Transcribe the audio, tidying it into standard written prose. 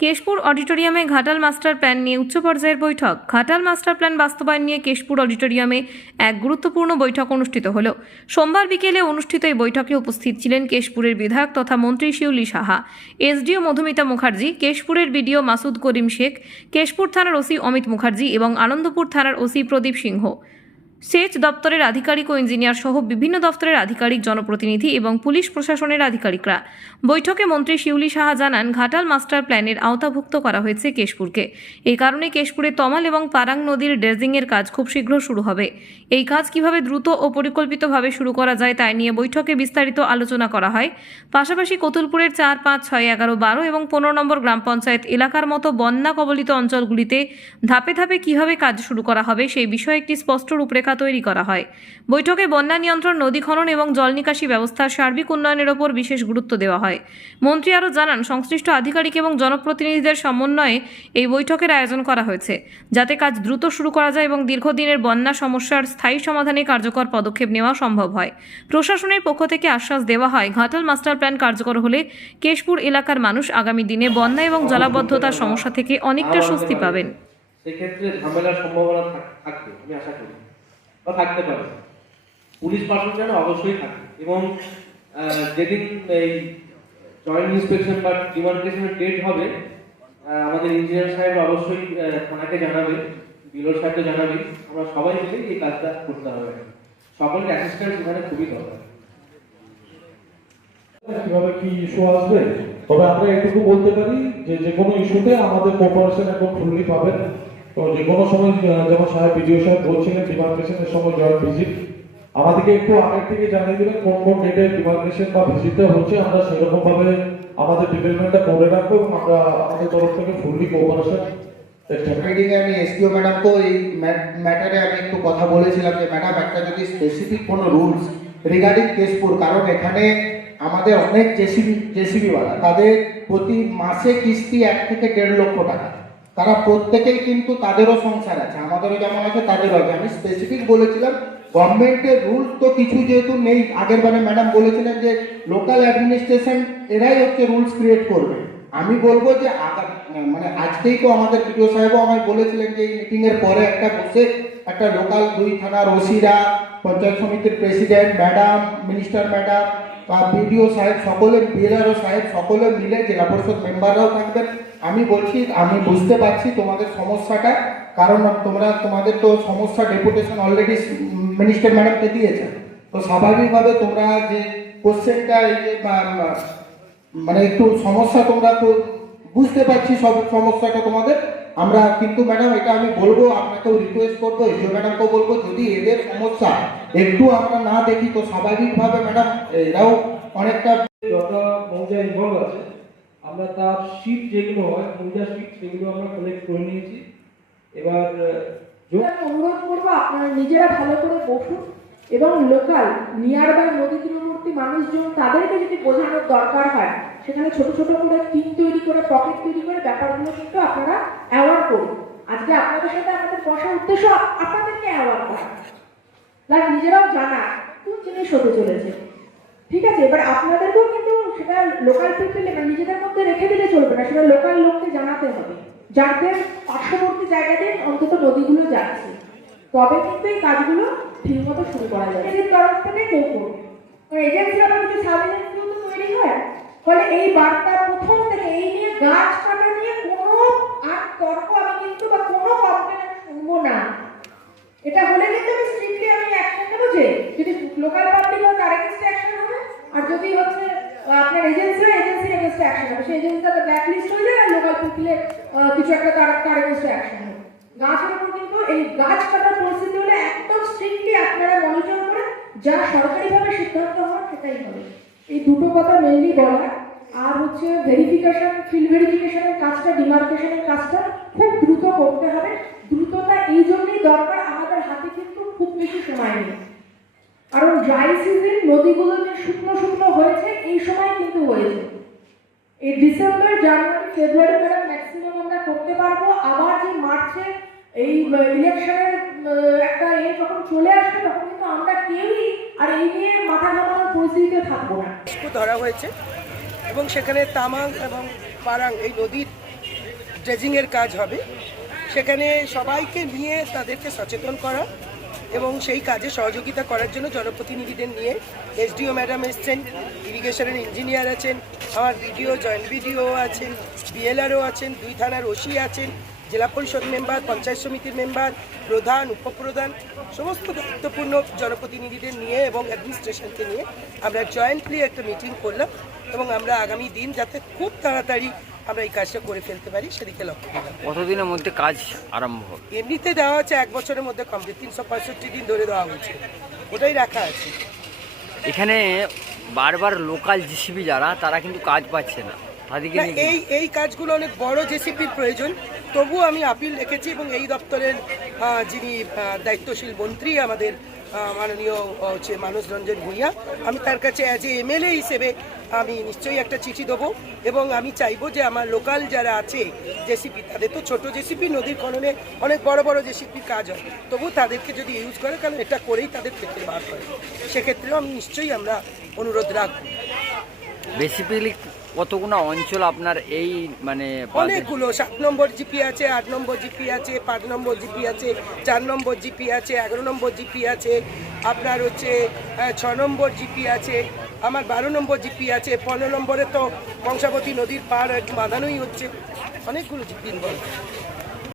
কেশপুর অডিটোরিয়ামে Ghatal master plan নিয়ে উচ্চ পর্যায়ের বৈঠক। ঘাটাল মাস্টার প্ল্যান বাস্তবায়ন নিয়ে কেশপুর অডিটোরিয়ামে এক গুরুত্বপূর্ণ বৈঠক অনুষ্ঠিত হলো। সোমবার বিকেলে অনুষ্ঠিত এই বৈঠকে উপস্থিত ছিলেন কেশপুরের বিধায়ক তথা মন্ত্রী শিউলি সাহা, এসডিও মধুমিতা মুখার্জি, কেশপুরের বিডিও মাসুদ করিম শেখ, কেশপুর থানার ওসি অমিত মুখার্জি এবং আনন্দপুর থানার ওসি প্রদীপ সিংহ, সেচ দপ্তরের আধিকারিক ও ইঞ্জিনিয়ার সহ বিভিন্ন দপ্তরের আধিকারিক, জনপ্রতিনিধি এবং পুলিশ প্রশাসনের আধিকারিকরা। বৈঠকে মন্ত্রী শিউলি সাহা জানান, ঘাটাল মাস্টার প্ল্যানের আওতাভুক্ত করা হয়েছে কেশপুরকে। এই কারণে কেশপুরে তমাল এবং পারাং নদীর ড্রেজিংয়ের কাজ খুব শীঘ্র শুরু হবে। এই কাজ কিভাবে দ্রুত ও পরিকল্পিতভাবে শুরু করা যায় তাই নিয়ে বৈঠকে বিস্তারিত আলোচনা করা হয়। পাশাপাশি কতুলপুরের 4, 5, 6, 11, 12 এবং 15 নম্বর গ্রাম পঞ্চায়েত এলাকার মতো বন্যা কবলিত অঞ্চলগুলিতে ধাপে ধাপে কিভাবে কাজ শুরু করা হবে সেই বিষয়ে একটি স্পষ্ট রূপরেখা তৈরি করা হয়। বৈঠকে বন্যা নিয়ন্ত্রণ, নদী খনন এবং জল নিকাশি ব্যবস্থার সার্বিক উন্নয়নের ওপর বিশেষ গুরুত্ব দেওয়া হয়। মন্ত্রী আরও জানান, সংশ্লিষ্ট আধিকারিক এবং জনপ্রতিনিধিদের সমন্বয়ে এই বৈঠকের আয়োজন করা হয়েছে, যাতে কাজ দ্রুত শুরু করা যায় এবং দীর্ঘদিনের বন্যা সমস্যার স্থায়ী সমাধানে কার্যকর পদক্ষেপ নেওয়া সম্ভব হয়। প্রশাসনের পক্ষ থেকে আশ্বাস দেওয়া হয়, ঘাটাল মাস্টার প্ল্যান কার্যকর হলে কেশপুর এলাকার মানুষ আগামী দিনে বন্যা এবং জলাবদ্ধতার সমস্যা থেকে অনেকটা স্বস্তি পাবেন। সেক্ষেত্রে ঝামেলার সম্ভাবনা থাকবে, আমি আশা করি, বা থাকতে পারে। পুলিশ প্রশাসন যেন অবশ্যই থাকে এবং যেদিন এই জয়েন্ট ইন্সপেকশন বা ডিমার্কেশনের ডেট হবে, আমাদের ইঞ্জিনিয়ার সাহেব অবশ্যই থানাকে জানাবে, বিলোর সাহেবকে জানাবে। আমরা সবাই মিলে এই কাজটা করতে হবে। সকলের অ্যাসিস্ট্যান্স এখানে খুবই দরকার। কিভাবে কি ইস্যু আসবে, তবে আমরা এটুকু বলতে পারি যে কোনো ইস্যুতে আমাদের কোঅপারেশন এখন ফুললি পাবেন। তো যে কোনো সময় যেমন সাহেব বিডিও সাহেব বলছিলেন ডিমার্কেশনের সময় জয়েন্ট ভিজিট, আমাদেরকে একটু আগে থেকে জানিয়ে দিবেন কোন কোন ডেটে ডিমার্কেশন বা ভিজিটটা হচ্ছে। আমরা সেরকম ভাবে আমাদের ডিটেলমেন্টটা করে রাখবো এবং আমরা আমাদের তরফ থেকে ফুললি কোঅপারেশন। মিটিং এ আমি এসডিও ম্যাডামকে এই ম্যাটারে আমি একটু কথা বলেছিলাম যে ম্যাডাম একটা যদি স্পেসিফিক কোনো রুলস রিগার্ডিং কেশপুর, কারণ এখানে আমাদের অনেক জেসিবিওয়ালা, তাদের প্রতি মাসে কিস্তি 1 থেকে 1.5 লক্ষ টাকা। তারা প্রত্যেকেই কিন্তু তাদেরও সংসার আছে, আমাদেরও যেমন আছে তাদেরও আছে। আমি স্পেসিফিক বলেছিলাম গভর্নমেন্টের রুলস তো কিছু যেহেতু নেই, আগের বারে ম্যাডাম বলেছিলেন যে লোকাল অ্যাডমিনিস্ট্রেশন এরাই হচ্ছে রুলস ক্রিয়েট করবে। আমি বলবো যে মানে আজকেই তো আমাদের বিডিও সাহেবও আমায় বলেছিলেন যে এই মিটিং এর পরে একটা বসে একটা লোকাল 2 থানার ওসিরা, পঞ্চায়েত সমিতির প্রেসিডেন্ট ম্যাডাম, মিনিস্টার ম্যাডাম বা বিডিও সাহেব সকলে, বিএলআরও সাহেব সকলে মিলে, জেলা পরিষদ মেম্বাররাও থাকবেন। আমি বলছি, আমি বুঝতে পারছি তোমাদের সমস্যাটা, কারণ তোমাদের তো সমস্যা ডেপুটেশন অলরেডি মিনিস্টার ম্যাডামকে দিয়েছে। তো স্বাভাবিকভাবে তোমরা যে কোশ্চেনটা এই যে মানে একটু সমস্যা, তোমরা তো বুঝতে পারছি সব সমস্যাটা তোমাদের। আমরা কিন্তু ম্যাডাম এটা আমি বলবো, আপনাকেও রিকোয়েস্ট করবো, এসডিও ম্যাডামকেও বলবো, যদি এদের সমস্যা একটু আমরা না দেখি তো স্বাভাবিকভাবে ম্যাডাম এরাও অনেকটা যত মৌজা ইনভলভ আছে, আমরা তার শীট যেগুলো হয় মৌজা শীট সেগুলো আমরা কালেক্ট করে নিয়েছি। এবার অনুরোধ করবো আপনারা নিজেরা ভালো করে বসুন এবং লোকাল নিয়ার বাই নদী তীরবর্তী মানুষজন, তাদেরকে যদি বোঝানোর দরকার হয় সেখানে ছোট ছোট করে টিম তৈরি করে, পকেট তৈরি করে ব্যাপারগুলো কিন্তু আপনারা অ্যাওয়ার করুন। আজকে আপনাদের সাথে আমাদের বসার উদ্দেশ্য আপনাদেরকে অ্যাওয়ার করা, প্লাস নিজেরাও জানা কোন জিনিস হতে চলেছে। ঠিক আছে, এবার আপনাদেরকেও কিন্তু সেটা লোকাল পিপল নিজেদের মধ্যে রেখে দিলে চলবে না, সেটা লোকাল লোককে জানাতে হবে, যাদের পার্শ্ববর্তী জায়গাতে অন্তত নদীগুলো যাচ্ছে, তবে কিন্তু এই কাজগুলো ঠিকমতো শুরু করা যাবে। এদের তরফ থেকে কেউ করুন, এজেন্সি আবার কিছু সাব এজেন্সিও তো তৈরি হয়। ফলে এই বার্তা প্রথম থেকে এই নিয়ে গাছ কাটা নিয়ে কোনো আর তর্ক আমি কিন্তু বা কোনো কমপ্লেন আমি শুনবো না। এটা হলে কিন্তু আমি স্ট্রিক্টলি আমি অ্যাকশন নেবো, যে যদি লোকাল পাবলিক হয় তার এগেইনস্টে অ্যাকশন হবে, আর যদি হচ্ছে আপনার এজেন্সির এগেইনস্টে অ্যাকশন হবে, সেই এজেন্সিটা ব্ল্যাক লিস্ট হয়ে যায় আর লোকাল পিপলের কিছু একটা তার এগেইনস্টে অ্যাকশন হবে। গাছের উপর কিন্তু এই গাছ কাটার পরিস্থিতি হলে একদম স্ট্রিক্টলি আপনারা মনিটর করে যা সরকারিভাবে সিদ্ধান্ত হয় সেটাই হবে। এই দুটো কথা মেনলি বলা। আর হচ্ছে ভেরিফিকেশন, ফিল্ড ভেরিফিকেশনের কাজটা, ডিমার্কেশনের কাজটা খুব দ্রুত করতে হবে। দ্রুততা এই জন্যই দরকার, আমাদের হাতে কিন্তু খুব বেশি সময় নেই, কারণ ড্রাই সিজন নদীগুলো যে শুকনো শুকনো হয়েছে এই সময় কিন্তু হয়েছে। এই ডিসেম্বর, জানুয়ারি, ফেব্রুয়ারি ম্যাডাম ম্যাক্সিমাম আমরা করতে পারবো। আবার যে মার্চে এই ইলেকশনের একটা যখন চলে আসবে তখন কিন্তু আমরা কেউই আর এই নিয়ে মাথা ঘামানোর পরিস্থিতিতে থাকবো না। ধরা হয়েছে এবং সেখানে তামাং এবং পারাং এই নদীর ড্রেজিংয়ের কাজ হবে। সেখানে সবাইকে নিয়ে তাদেরকে সচেতন করা এবং সেই কাজে সহযোগিতা করার জন্য জনপ্রতিনিধিদের নিয়ে এসডিও ম্যাডাম এসছেন, ইরিগেশনের ইঞ্জিনিয়ার আছেন, আমার বিডিও, জয়েন্ট বিডিও আছেন, বিএলআরও আছেন, 2 থানার ওসি আছেন, জেলা পরিষদ মেম্বার, পঞ্চায়েত সমিতির মেম্বার, প্রধান, উপপ্রধান, সমস্ত দায়িত্বপূর্ণ জনপ্রতিনিধিদের নিয়ে এবং অ্যাডমিনিস্ট্রেশনকে নিয়ে আমরা জয়েন্টলি একটা মিটিং করলাম এবং আমরা আগামী দিন যাতে খুব তাড়াতাড়ি আমরা এই কাজটা করে ফেলতে পারি সেদিকে লক্ষ্য দিলাম। কতদিনের মধ্যে কাজ আরম্ভ হবে? এমনিতে দেওয়া আছে 1 বছরের মধ্যে কমপ্লিট, 365 দিন ধরে দেওয়া হয়েছে, ওটাই রাখা আছে। এখানে বারবার লোকাল জিসিবি যারা তারা কিন্তু কাজ পাচ্ছে না, তাদেরকে না, নিয়ে এই কাজগুলো অনেক বড় জেসিপির প্রয়োজন। তবুও আমি আপিল রেখেছি এবং এই দপ্তরের যিনি দায়িত্বশীল মন্ত্রী আমাদের মাননীয় হচ্ছে মানস রঞ্জন ভূঁইয়া, আমি তার কাছে অ্যাজ এ এমএলএ হিসেবে আমি নিশ্চয়ই একটা চিঠি দেবো এবং আমি চাইবো যে আমার লোকাল যারা আছে জেসিপি, তাদের তো ছোট জেসিপি, নদীর খননে অনেক বড় বড় জেসিপির কাজ হয়, তবু তাদেরকে যদি ইউজ করে, কারণ এটা করেই তাদের ক্ষেত্রে বার করে, সেক্ষেত্রেও আমি নিশ্চয়ই আমরা অনুরোধ রাখবো। বেসিক্যালি কতগুলো অঞ্চল আপনার এই মানে অনেকগুলো, 7 নম্বর জিপি আছে, 8 নম্বর জিপি আছে, 5 নম্বর জিপি আছে, 4 নম্বর জিপি আছে, 11 নম্বর জিপি আছে, আপনার হচ্ছে 6 নম্বর জিপি আছে, আমার 12 নম্বর জিপি আছে, 15 নম্বরে তো কংসাবতী নদীর পাড় বাঁধানোই হচ্ছে, অনেকগুলো জিপি ইনভলভ।